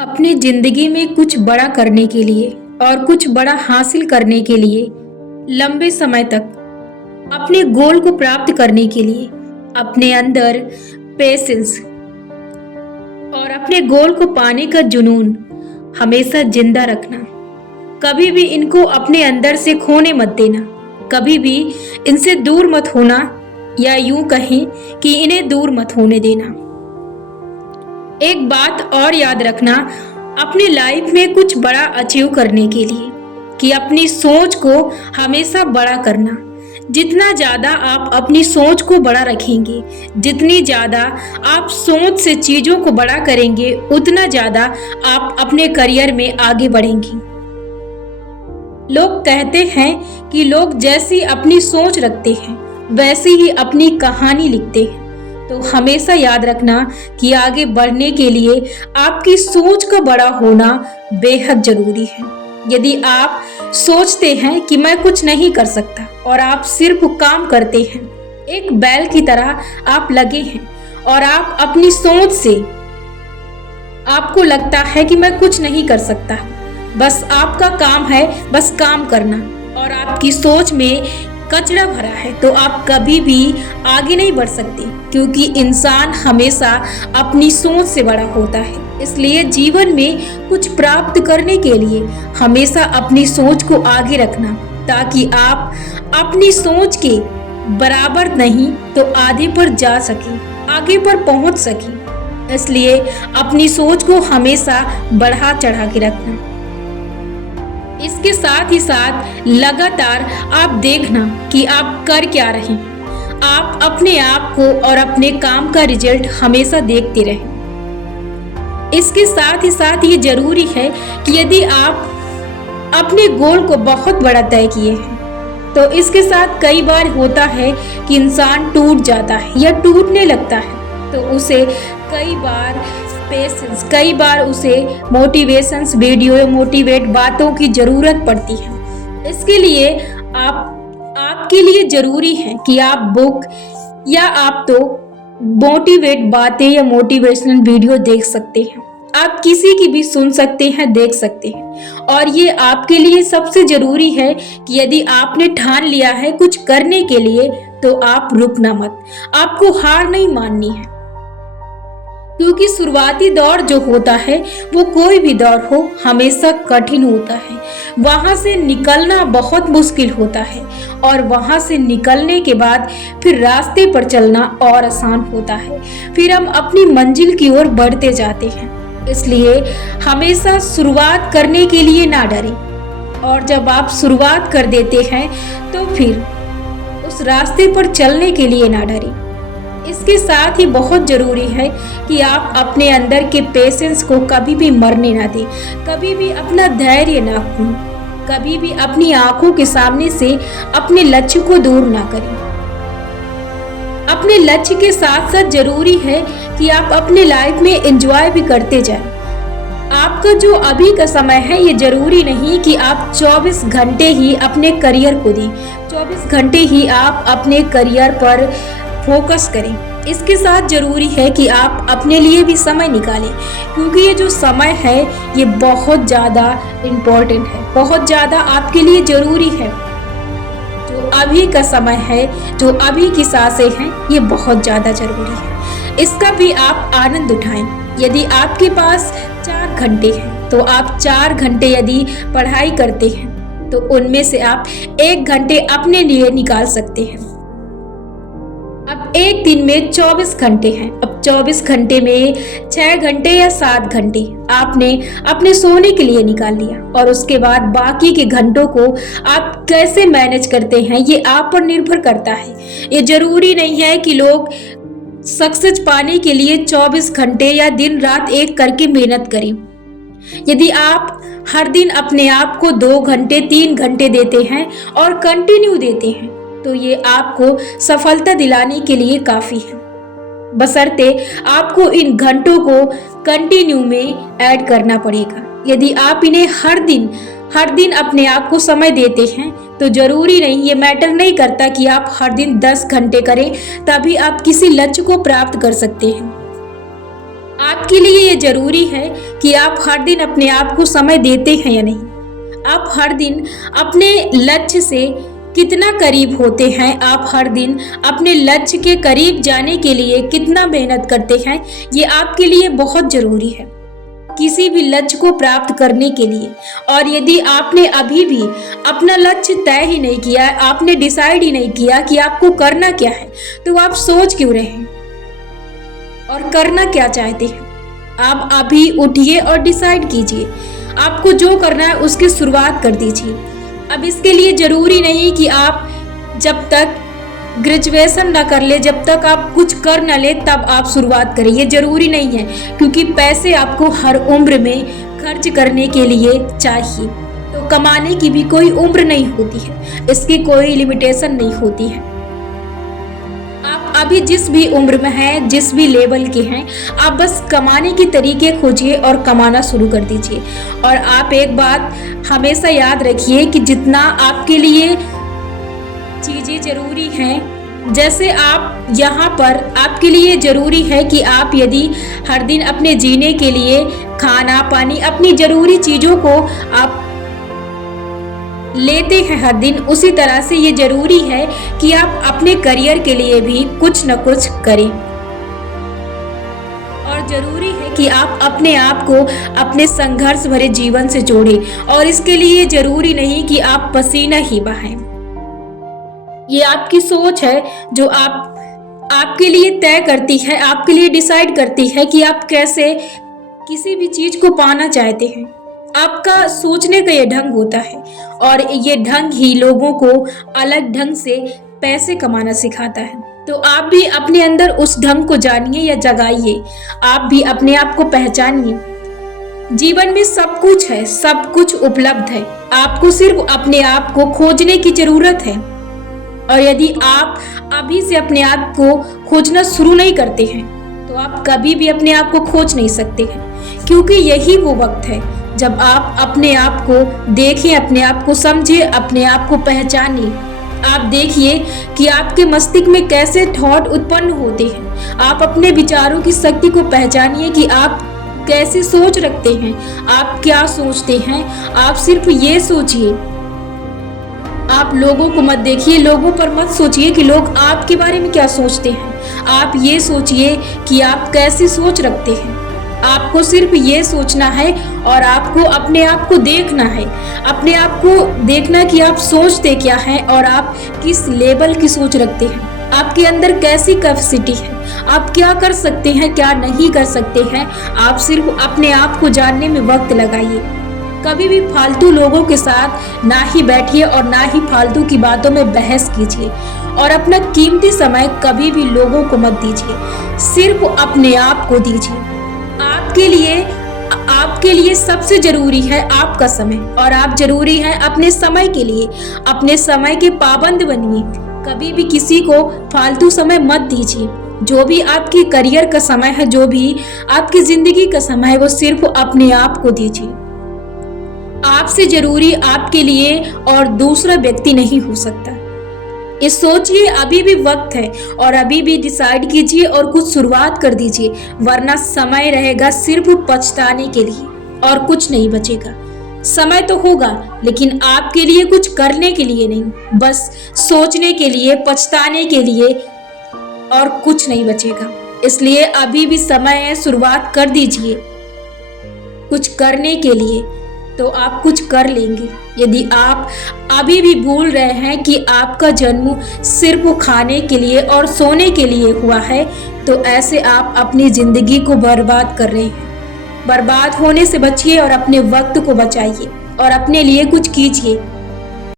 अपनी जिंदगी में कुछ बड़ा करने के लिए और कुछ बड़ा हासिल करने के लिए लंबे समय तक अपने गोल को प्राप्त करने के लिए अपने अंदर पेशेंस और अपने गोल को पाने का जुनून हमेशा जिंदा रखना। कभी भी इनको अपने अंदर से खोने मत देना, कभी भी इनसे दूर मत होना, या यूं कहें कि इन्हें दूर मत होने देना। एक बात और याद रखना अपनी लाइफ में कुछ बड़ा अचीव करने के लिए कि अपनी सोच को हमेशा बड़ा करना। जितना ज़्यादा आप अपनी सोच को बड़ा रखेंगे, जितनी ज़्यादा आप सोच से चीज़ों को बड़ा करेंगे, उतना ज़्यादा आप अपने करियर में आगे बढ़ेंगे। लोग कहते हैं कि लोग जैसी अपनी सोच रखते हैं वैसी ही अपनी कहानी लिखते हैं। तो हमेशा याद रखना कि आगे बढ़ने के लिए आपकी सोच का बड़ा होना बेहद जरूरी है। यदि आप सोचते हैं कि मैं कुछ नहीं कर सकता और आप सिर्फ काम करते हैं, एक बैल की तरह आप लगे हैं और आप अपनी सोच से आपको लगता है कि मैं कुछ नहीं कर सकता, बस आपका काम है बस काम करना, और आपकी सोच में कचरा भरा है, तो आप कभी भी आगे नहीं बढ़ सकते, क्योंकि इंसान हमेशा अपनी सोच से बड़ा होता है। इसलिए जीवन में कुछ प्राप्त करने के लिए हमेशा अपनी सोच को आगे रखना, ताकि आप अपनी सोच के बराबर नहीं तो आधे पर जा सके, आगे पर पहुंच सके। इसलिए अपनी सोच को हमेशा बढ़ा चढ़ा के रखना। इसके साथ ही साथ लगातार आप देखना कि आप कर क्या रहे हैं। आप अपने आप को और अपने काम का रिजल्ट हमेशा देखते रहें। इसके साथ ही साथ ये जरूरी है कि यदि आप अपने गोल को बहुत बड़ा तय किए हैं, तो इसके साथ कई बार होता है कि इंसान टूट जाता है या टूटने लगता है, तो उसे कई बार पेशेंस, कई बार उसे मोटिवेशंस वीडियो, मोटिवेट बातों की जरूरत पड़ती है। इसके लिए आपके लिए जरूरी है कि आप बुक या आप तो मोटिवेट बातें या मोटिवेशनल वीडियो देख सकते हैं, आप किसी की भी सुन सकते हैं, देख सकते हैं। और ये आपके लिए सबसे जरूरी है कि यदि आपने ठान लिया है कुछ करने के लिए, तो आप रुकना मत, आपको हार नहीं माननी है। क्योंकि शुरुआती दौर जो होता है वो कोई भी दौर हो हमेशा कठिन होता है, वहां से निकलना बहुत मुश्किल होता है, और वहां से निकलने के बाद फिर रास्ते पर चलना और आसान होता है। फिर हम अपनी मंजिल की ओर बढ़ते जाते हैं। इसलिए हमेशा शुरुआत करने के लिए ना डरें, और जब आप शुरुआत कर देते हैं तो फिर उस रास्ते पर चलने के लिए ना डरें। इसके साथ ही बहुत जरूरी है कि आप अपने अंदर के पेशेंस को कभी भी मरने ना दें, कभी भी अपना धैर्य ना खोएं, कभी भी अपनी आंखों के सामने से अपने लक्ष्य को दूर ना करें। अपने लक्ष्य के साथ साथ जरूरी है कि आप अपने लाइफ में एंजॉय भी करते जाएं। आपका जो अभी का समय है, ये जरूरी नहीं कि आप 24 घंटे ही अपने करियर को दें, 24 घंटे ही आप अपने करियर पर फोकस करें। इसके साथ जरूरी है कि आप अपने लिए भी समय निकालें, क्योंकि ये जो समय है ये बहुत ज़्यादा इम्पोर्टेंट है, बहुत ज़्यादा आपके लिए ज़रूरी है। जो अभी का समय है, जो अभी की सांसें हैं, ये बहुत ज़्यादा ज़रूरी है। इसका भी आप आनंद उठाएं। यदि आपके पास 4 घंटे हैं, तो आप 4 घंटे यदि पढ़ाई करते हैं, तो उनमें से आप 1 घंटे अपने लिए निकाल सकते हैं। अब एक दिन में 24 घंटे हैं, अब 24 घंटे में 6 घंटे या 7 घंटे आपने अपने सोने के लिए निकाल लिया, और उसके बाद बाकी के घंटों को आप कैसे मैनेज करते हैं ये आप पर निर्भर करता है। ये जरूरी नहीं है कि लोग सक्सेस पाने के लिए 24 घंटे या दिन रात एक करके मेहनत करें। यदि आप हर दिन अपने आप को 2 घंटे 3 घंटे देते हैं और कंटिन्यू देते हैं, तो ये आपको सफलता दिलाने के लिए काफी है। बशर्ते आपको इन घंटों को कंटिन्यू में ऐड करना पड़ेगा। यदि आप इन्हें हर दिन अपने आप को समय देते हैं, तो जरूरी नहीं, ये मैटर नहीं करता कि आप हर दिन 10 घंटे करें तभी आप किसी लक्ष्य को प्राप्त कर सकते हैं। आपके लिए ये जरूरी है कि आप हर दिन अपने आप को समय देते हैं या नहीं। आप हर दिन अपने लक्ष्य से कितना करीब होते हैं, आप हर दिन अपने लक्ष्य के करीब जाने के लिए कितना मेहनत करते हैं, ये आपके लिए बहुत जरूरी है किसी भी लक्ष्य को प्राप्त करने के लिए। और यदि आपने अभी भी अपना लक्ष्य तय ही नहीं किया, आपने डिसाइड ही नहीं किया कि आपको करना क्या है, तो आप सोच क्यों रहे हैं और करना क्या चाहते हैं। आप अभी उठिए और डिसाइड कीजिए, आपको जो करना है उसकी शुरुआत कर दीजिए। अब इसके लिए जरूरी नहीं कि आप जब तक ग्रेजुएशन ना कर ले, जब तक आप कुछ कर ना ले तब आप शुरुआत करें, ये जरूरी नहीं है, क्योंकि पैसे आपको हर उम्र में खर्च करने के लिए चाहिए। तो कमाने की भी कोई उम्र नहीं होती है, इसकी कोई लिमिटेशन नहीं होती है। आप अभी जिस भी उम्र में हैं, जिस भी लेवल के हैं, आप बस कमाने के तरीके खोजिए और कमाना शुरू कर दीजिए। और आप एक बात हमेशा याद रखिए कि जितना आपके लिए चीज़ें जरूरी हैं, जैसे आप यहाँ पर आपके लिए ज़रूरी है कि आप यदि हर दिन अपने जीने के लिए खाना पानी अपनी ज़रूरी चीज़ों को आप लेते हैं हर दिन, उसी तरह से ये ज़रूरी है कि आप अपने करियर के लिए भी कुछ न कुछ करें। और ज़रूरी है कि आप अपने आप को अपने संघर्ष भरे जीवन से जोड़ें। और इसके लिए ज़रूरी नहीं कि आप पसीना ही बहाएं। ये आपकी सोच है जो आपके लिए तय करती है, आपके लिए डिसाइड करती है कि आप कैसे किसी भी चीज को पाना चाहते हैं। आपका सोचने का ये ढंग होता है और ये ढंग ही लोगों को अलग ढंग से पैसे कमाना सिखाता है। तो आप भी अपने अंदर उस ढंग को जानिए या जगाइए, आप भी अपने आप को पहचानिए। जीवन में सब कुछ है, सब कुछ उपलब्ध है, आपको सिर्फ अपने आप को खोजने की जरूरत है। और यदि आप अभी से अपने आप को खोजना शुरू नहीं करते हैं तो आप कभी भी अपने आप को खोज नहीं सकते हैं, क्योंकि यही वो वक्त है जब आप अपने आप को देखें, अपने आप को समझें, अपने आप को पहचानिए। आप देखिए कि आपके मस्तिष्क में कैसे थॉट उत्पन्न होते हैं। आप अपने विचारों की शक्ति को पहचानिए कि आप कैसी सोच रखते हैं, आप क्या सोचते हैं। आप सिर्फ ये सोचिए, आप लोगों को मत देखिए, लोगों पर मत सोचिए कि लोग आपके बारे में क्या सोचते हैं। आप ये सोचिए कि आप कैसी सोच रखते हैं। आपको सिर्फ ये सोचना है और आपको अपने आप को देखना है, अपने आप को देखना कि आप सोचते क्या हैं और आप किस लेवल की सोच रखते हैं, आपके अंदर कैसी कैपेसिटी है, आप क्या कर सकते हैं, क्या नहीं कर सकते हैं। आप सिर्फ अपने आप को जानने में वक्त लगाइए। कभी भी फालतू लोगों के साथ ना ही बैठिए और ना ही फालतू की बातों में बहस कीजिए। और अपना कीमती समय कभी भी लोगों को मत दीजिए, सिर्फ अपने आप को दीजिए। आपके लिए सबसे जरूरी है आपका समय, और आप जरूरी हैं अपने समय के लिए। अपने समय के पाबंद बनिए, कभी भी किसी को फालतू समय मत दीजिए। जो भी आपकी करियर का समय है, जो भी आपकी जिंदगी का समय है, वो सिर्फ अपने आप को दीजिए। आपसे जरूरी आपके लिए और दूसरा व्यक्ति नहीं हो सकता। ये सोचिए, अभी भी वक्त है और अभी भी डिसाइड कीजिए और कुछ शुरुआत कर दीजिए, वरना समय रहेगा सिर्फ पछताने के लिए और कुछ नहीं बचेगा। समय तो होगा लेकिन आपके लिए कुछ करने के लिए नहीं, बस सोचने के लिए, पछताने के लिए, और कुछ नहीं बचेगा। इसलिए अभी भी समय है, शुरुआत कर दीजिए कुछ करने के लिए, तो आप कुछ कर लेंगे। यदि आप अभी भी भूल रहे हैं कि आपका जन्म सिर्फ खाने के लिए और सोने के लिए हुआ है, तो ऐसे आप अपनी जिंदगी को बर्बाद कर रहे हैं। बर्बाद होने से बचिए और अपने वक्त को बचाइए और अपने लिए कुछ कीजिए।